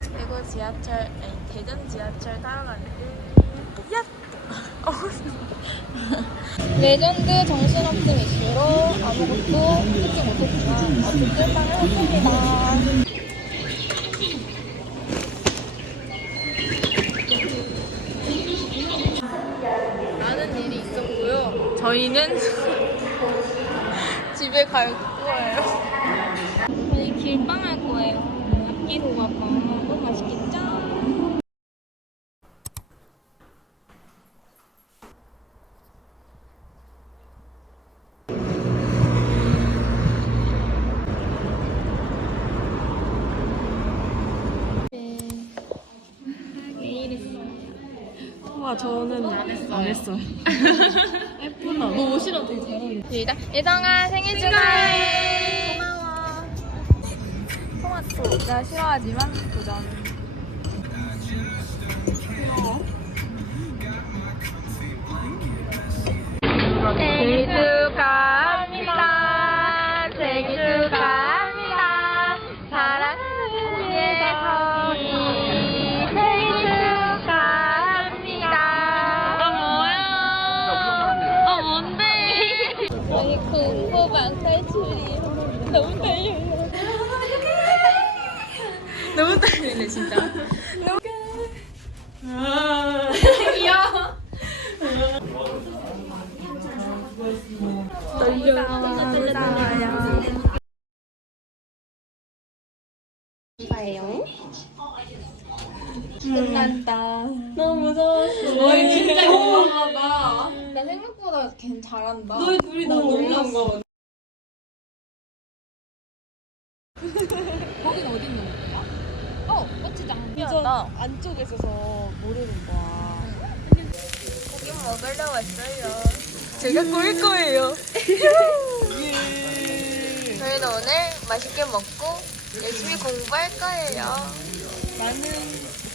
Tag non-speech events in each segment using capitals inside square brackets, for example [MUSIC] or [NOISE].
그리고 지하철, 아니 대전 지하철 타러 가는데 야! 레전드 정신없음 이슈로 아무것도 듣지 못했지만 어쨌든 빵을 했습니다. 많은 일이 있었고요. 저희는 [LAUGHS] 집에 갈 거예요. 저희 길빵 할 거예요. 앞기 호박빵. 너무 맛있겠죠? 와 저는 안 했어요. [LAUGHS] [LAUGHS] 예쁘다. 너 옷이랑 되게 잘 어울려. 시작. 예성아 생일 축하해. 고마워. 토마토. 나 싫어하지만 도전. 떨려요. 너무 떨리네 진짜. 너무 귀여워. 떨려. 떨려요. 이거예요. 끝난다. 너무 무서웠어. 너희 진짜 이상하다. 나 생각보다 걔 잘한다. 너희 둘이 나 놀란 거. 거긴 어디 있는 거야? 어. 저나 안쪽에 있어서 모르는 거야. 고기 먹으러 왔어요. 제가 꾸밀 거예요. 저희는 오늘 맛있게 먹고 열심히 공부할 거예요. 많은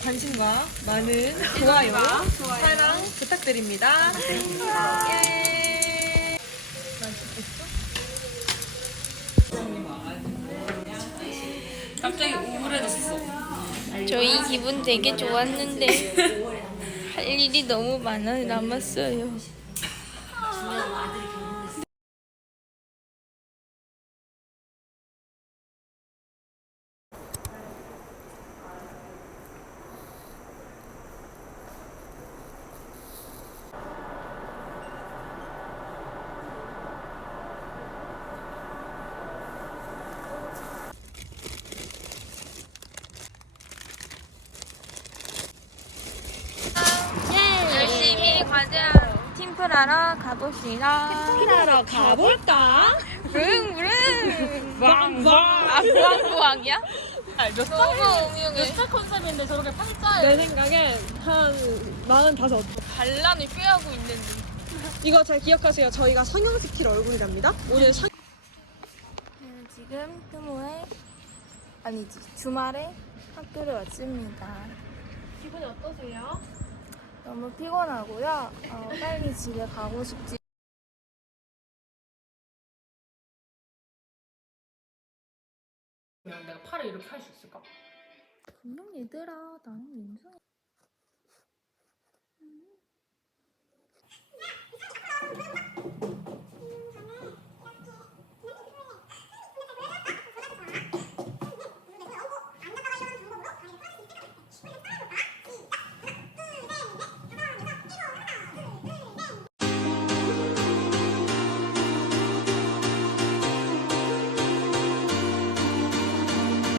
관심과 많은 좋아요, 사랑 부탁드립니다. 예. 갑자기 우울해졌어. 저희 기분 되게 좋았는데 할 일이 너무 많아 남았어요. 열심히 과자 팀플 하러 가봅시다. 피나러 가볼까? 부릉부릉. 왕왕. 아 부왕부왕이야? 몇 너무 음흉해. 살 컨셉인데 저렇게 팔자에 내 생각에 한 45. 반란을 꾀하고 있는 중. 이거 잘 기억하세요. 저희가 성형시킬 얼굴이랍니다. 오늘 성... 지금 휴무에 아니지 주말에 학교를 왔습니다. 기분이 어떠세요? 너무 피곤하고요. 어, 빨리 집에 가고 싶지. 그냥 내가 팔을 이렇게 할 수 있을까? 분명 얘들아 나는 민성이.